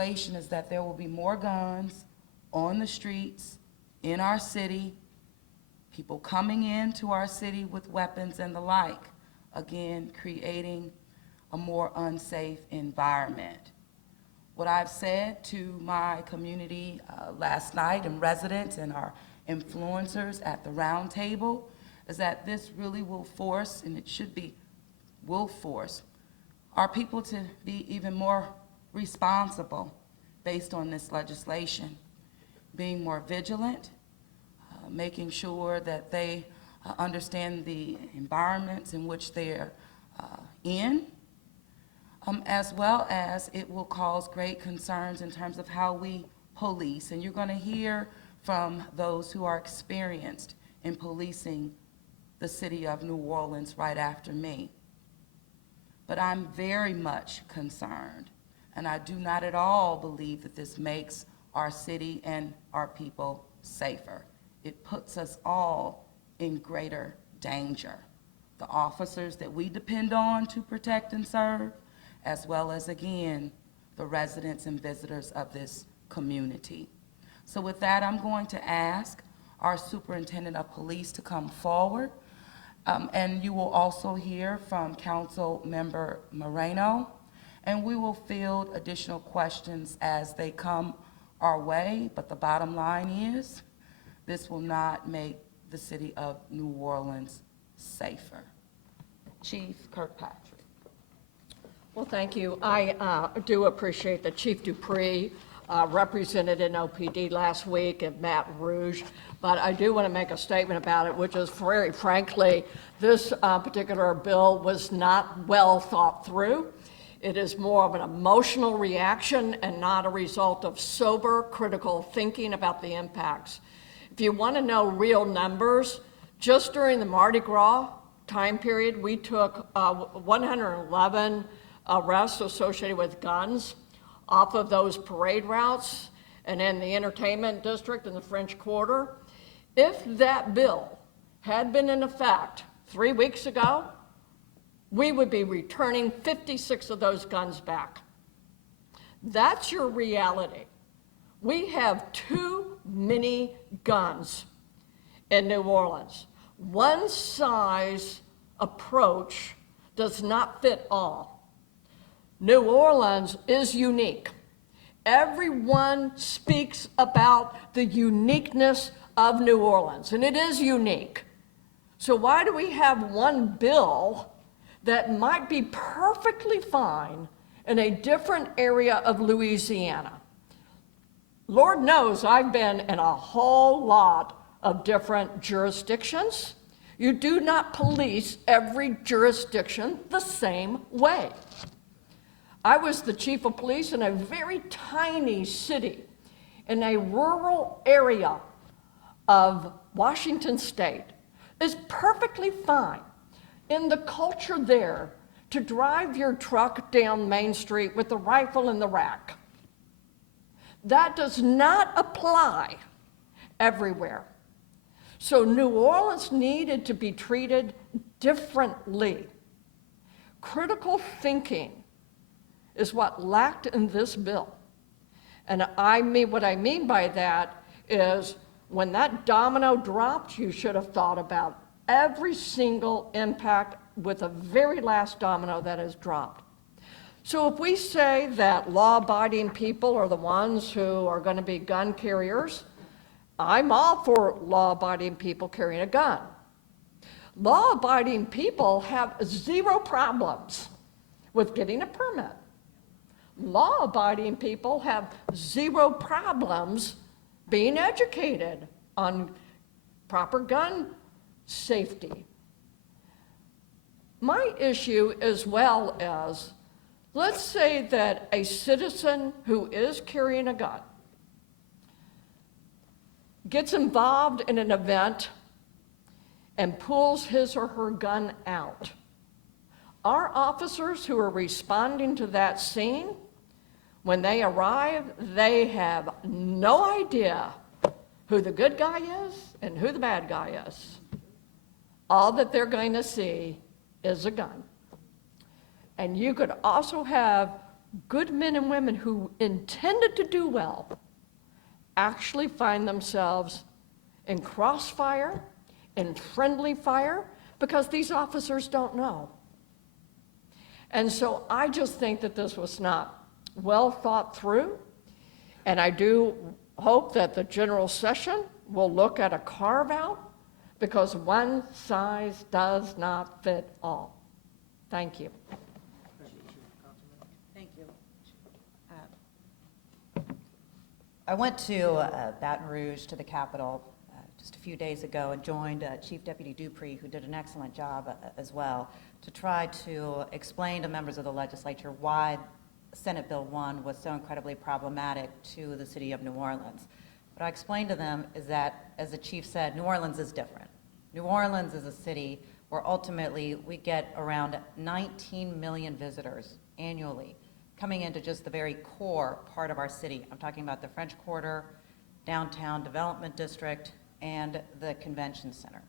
Is that there will be more guns on the streets in our city, people coming into our city with weapons and the like, again, creating a more unsafe environment. What I've said to my community last night and residents and our influencers at the round table is that this really will force, and it should be, will force our people to be even more responsible based on this legislation, being more vigilant, making sure that they understand the environments in which they're in, as well as it will cause great concerns in terms of how we police. And you're going to hear from those who are experienced in policing the city of New Orleans right after me. But I'm very much concerned, and I do not at all believe that this makes our city and our people safer. It puts us all in greater danger. The officers that we depend on to protect and serve, as well as, again, the residents and visitors of this community. So with that, I'm going to ask our Superintendent of Police to come forward. And you will also hear from Council Member Moreno, and we will field additional questions as they come our way. But the bottom line is, this will not make the city of New Orleans safer. Chief Kirkpatrick. Well, thank you. I do appreciate that Chief Dupree represented NOPD last week at Baton Rouge, but I do want to make a statement about it, which is, very frankly, this particular bill was not well thought through. It is more of an emotional reaction and not a result of sober, critical thinking about the impacts. If you want to know real numbers, just during the Mardi Gras time period, we took 111 arrests associated with guns off of those parade routes and in the entertainment district in the French Quarter. If that bill had been in effect 3 weeks ago, we would be returning 56 of those guns back. That's your reality. We have too many guns in New Orleans. One size approach does not fit all. New Orleans is unique. Everyone speaks about the uniqueness of New Orleans, and it is unique. So why do we have one bill that might be perfectly fine in a different area of Louisiana? Lord knows I've been in a whole lot of different jurisdictions. You do not police every jurisdiction the same way. I was the chief of police in a very tiny city in a rural area of Washington State. It's perfectly fine in the culture there to drive your truck down Main Street with a rifle in the rack. That does not apply everywhere. So New Orleans needed to be treated differently. Critical thinking is what lacked in this bill. And what I mean by that is, when that domino dropped, you should have thought about every single impact with the very last domino that is dropped. So if we say that law-abiding people are the ones who are going to be gun carriers, I'm all for law-abiding people carrying a gun. Law-abiding people have zero problems with getting a permit. Law-abiding people have zero problems being educated on proper gun safety. My issue, as well as, let's say that a citizen who is carrying a gun gets involved in an event and pulls his or her gun out. Our officers who are responding to that scene, when they arrive, they have no idea who the good guy is and who the bad guy is. All that they're going to see is a gun. And you could also have good men and women who intended to do well actually find themselves in crossfire, in friendly fire, because these officers don't know. And so I just think that this was not well thought through, and I do hope that the general session will look at a carve-out, because one size does not fit all. Thank you. Thank you. I went to Baton Rouge, to the Capitol, just a few days ago and joined Chief Deputy Dupree, who did an excellent job as well, to try to explain to members of the legislature why Senate Bill 1 was so incredibly problematic to the city of New Orleans. What I explained to them is that, as the chief said, New Orleans is different. New Orleans is a city where ultimately we get around 19 million visitors annually coming into just the very core part of our city. I'm talking about the French Quarter, Downtown Development District, and the Convention Center.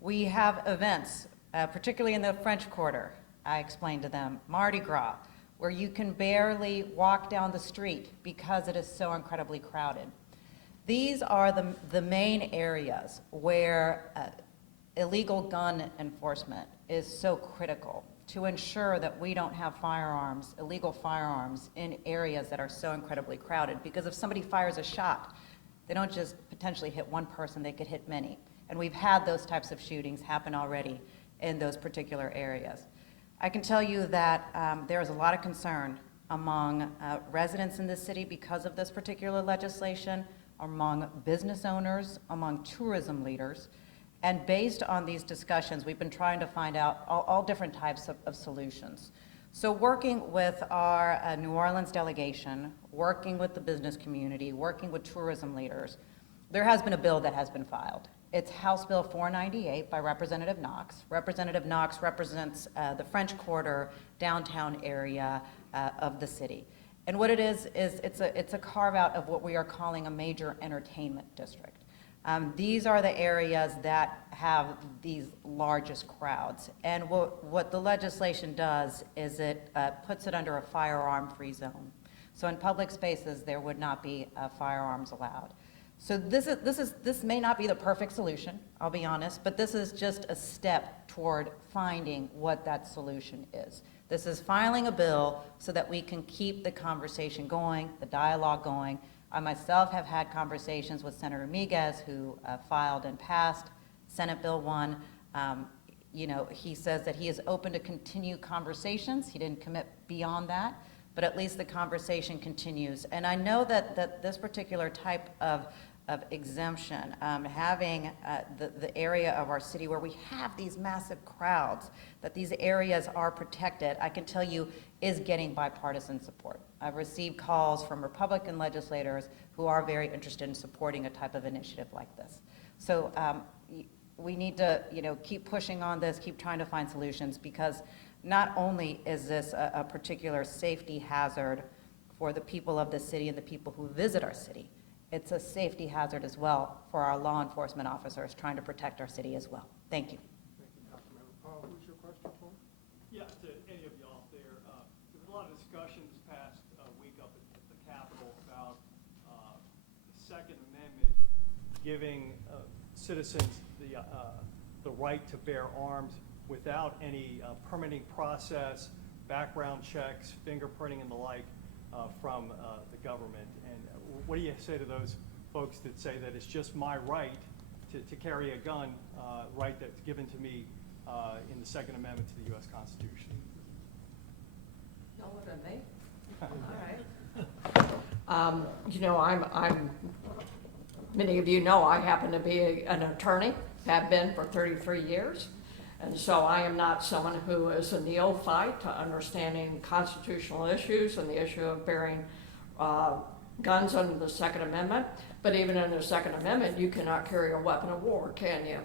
We have events, particularly in the French Quarter, I explained to them, Mardi Gras, where you can barely walk down the street because it is so incredibly crowded. These are the main areas where illegal gun enforcement is so critical to ensure that we don't have firearms, illegal firearms, in areas that are so incredibly crowded. Because if somebody fires a shot, they don't just potentially hit one person, they could hit many. And we've had those types of shootings happen already in those particular areas. I can tell you that there is a lot of concern among residents in this city because of this particular legislation, among business owners, among tourism leaders. And based on these discussions, we've been trying to find out all different types of solutions. So working with our New Orleans delegation, working with the business community, working with tourism leaders, there has been a bill that has been filed. It's House Bill 498 by Representative Knox. Representative Knox represents the French Quarter downtown area of the city. And what it is it's a carve out of what we are calling a major entertainment district. These are the areas that have these largest crowds. And what the legislation does is it puts it under a firearm-free zone. So in public spaces, there would not be firearms allowed. So this may not be the perfect solution, I'll be honest, but this is just a step toward finding what that solution is. This is filing a bill so that we can keep the conversation going, the dialogue going. I myself have had conversations with Senator Miguez, who filed and passed Senate Bill 1. You know, he says that he is open to continue conversations. He didn't commit beyond that, but at least the conversation continues. And I know that this particular type of exemption, having the area of our city where we have these massive crowds, that these areas are protected, I can tell you is getting bipartisan support. I've received calls from Republican legislators who are very interested in supporting a type of initiative like this. So we need to, keep pushing on this, keep trying to find solutions, because not only is this a particular safety hazard for the people of the city and the people who visit our city, it's a safety hazard as well for our law enforcement officers trying to protect our city as well. Thank you. Thank you, Councilmember Paul. Who's your question for? Yeah, to any of y'all there. There was a lot of discussion this past week up at the Capitol about the Second Amendment giving citizens the right to bear arms without any permitting process, background checks, fingerprinting, and the like from the government. And what do you say to those folks that say that it's just my right to carry a gun, right that's given to me in the Second Amendment to the U.S. Constitution? Y'all look at me. All right. I'm many of you know I happen to be an attorney, have been for 33 years. And so I am not someone who is a neophyte to understanding constitutional issues and the issue of bearing guns under the Second Amendment. But even in the Second Amendment, you cannot carry a weapon of war, can you?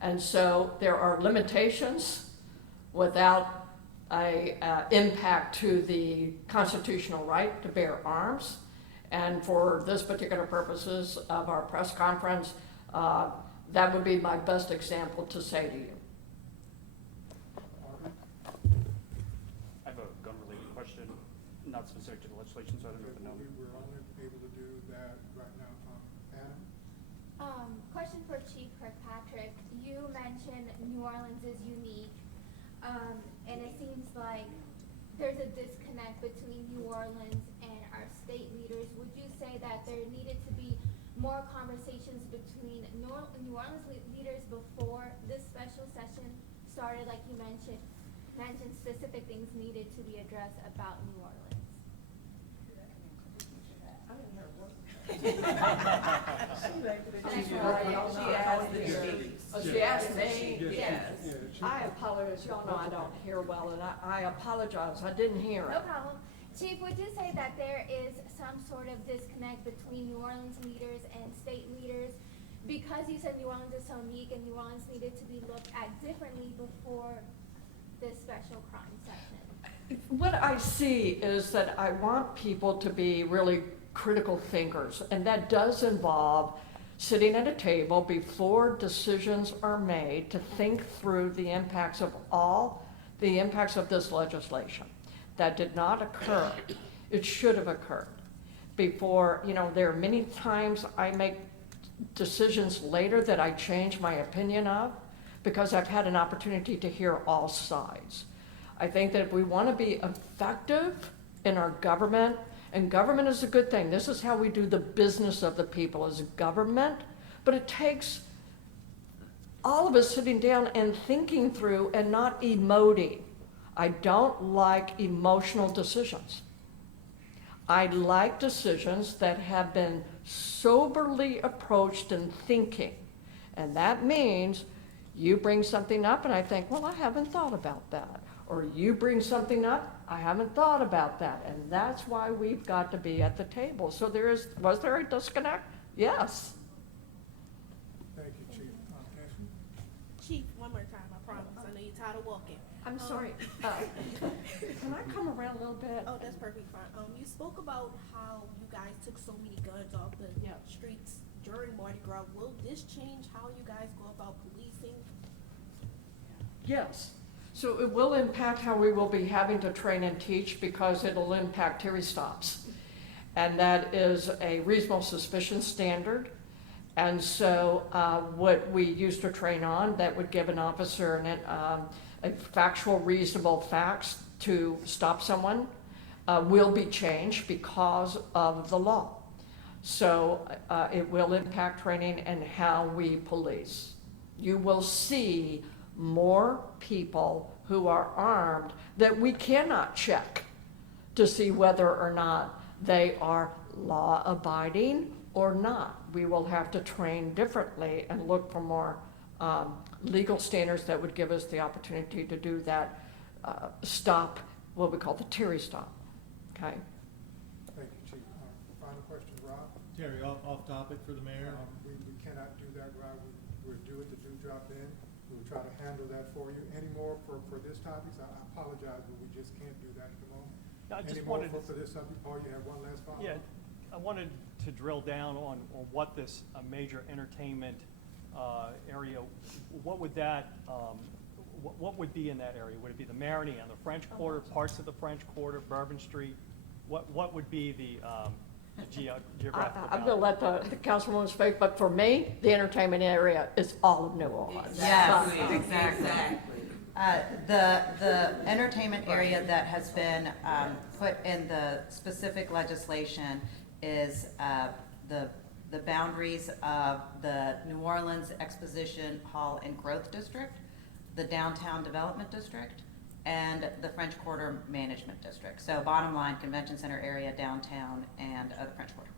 And so there are limitations without a impact to the constitutional right to bear arms. And for this particular purposes of our press conference, that would be my best example to say to you. I have a gun-related not specific to the legislation, so I don't know if I know. We're only able to do that right now. Adam? Question for Chief Kirkpatrick. You mentioned New Orleans is unique, and it seems like there's a disconnect between New Orleans and our state leaders. Would you say that there needed to be more conversations between New Orleans leaders before this special session started, like you mentioned specific things needed to be addressed about New Orleans? She asked me, yes. Yeah, she- I apologize, y'all know I don't hear well, and I apologize, I didn't hear No it. problem. Chief, would you say that there is some sort of disconnect between New Orleans leaders and state leaders? Because you said New Orleans is so unique and New Orleans needed to be looked at differently before this special crime session. What I see is that I want people to be really critical thinkers, and that does involve sitting at a table before decisions are made to think through the impacts of this legislation. That did not occur. It should have occurred before. There are many times I make decisions later that I change my opinion of because I've had an opportunity to hear all sides. I think that if we want to be effective in our government, and government is a good thing, this is how we do the business of the people as government, but it takes all of us sitting down and thinking through and not emoting. I don't like emotional decisions. I like decisions that have been soberly approached and thinking. And that means you bring something up and I think, well, I haven't thought about that. Or you bring something up, I haven't thought about that. And that's why we've got to be at the table. So was there a disconnect? Yes. Thank you, Chief. Cassie? Chief, one more time, I promise. I know you're tired of walking. I'm sorry. Can I come around a little bit? Oh, that's perfectly fine. You spoke about how you guys took so many guns off the Yeah. streets during Mardi Gras. Will this change how you guys go about policing? Yes. So it will impact how we will be having to train and teach because it'll impact Terry stops. And that is a reasonable suspicion standard. And so what we used to train on, that would give an officer a factual, reasonable facts to stop someone, will be changed because of the law. So it will impact training and how we police. You will see more people who are armed that we cannot check to see whether or not they are law-abiding or not. We will have to train differently and look for more legal standards that would give us the opportunity to do that stop, what we call the Terry stop. Okay? Thank you, Chief. Final question, Rob? Terry, off topic for the mayor. We cannot do that, Rob. We're due at the due drop in. We'll try to handle that for you. Any more for this topic? I apologize, but we just can't do that at the moment. I just Any more wanted for this subject? Paul, you have one last follow-up? Yeah, I wanted to drill down on what this major entertainment area, what would that, what would be in that area? Would it be the Marigny on the French Quarter, parts of the French Quarter, Bourbon Street? What would be the geographical I'm going to let the councilwoman speak, but for me, the entertainment area is all of New Orleans. Yes, But- exactly. The entertainment area that has been put in the specific legislation is the boundaries of the New Orleans Exposition Hall and Growth District, the Downtown Development District, and the French Quarter Management District. So bottom line, Convention Center area, downtown, and the French Quarter.